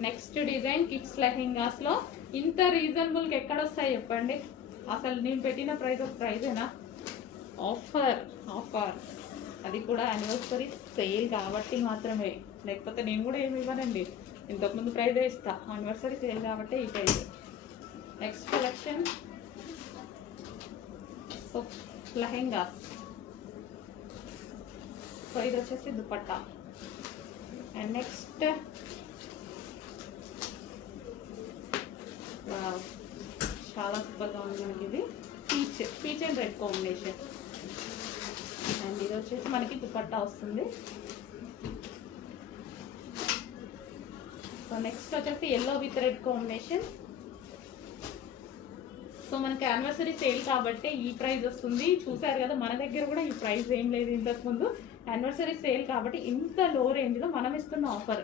Next design kids లెహెంగాస్లో ఇంత రీజనబుల్గా ఎక్కడ వస్తాయి చెప్పండి? అసలు నేను పెట్టిన ప్రైస్ ఒక ప్రైజేనా ఆఫర్ ఆఫర్ అది కూడా యానివర్సరీ సేల్ కాబట్టి మాత్రమే. లేకపోతే నేను కూడా ఏమి ఇవ్వనండి. ఇంతకుముందు ప్రైజే ఇస్తా. యానివర్సరీ సేల్ కాబట్టి ఈ price next collection so lehengas. So ఇది వచ్చేసి దుపట్టా. అండ్ నెక్స్ట్ చాలా సూపర్గా ఉంది మనకి ఇది. Peach peach and red combination. And ఇది వచ్చేసి మనకి దుపట్టా వస్తుంది. సో నెక్స్ట్ వచ్చేసి yellow with red combination so మనకి యానివర్సరీ సేల్ కాబట్టి ఈ ప్రైస్ వస్తుంది. చూసారు కదా మన దగ్గర కూడా ఈ ప్రైస్ ఏం లేదు ఇంతకు ముందు. యానివర్సరీ సేల్ కాబట్టి ఇంత లో రేంజ్లో మనం ఇస్తున్న ఆఫర్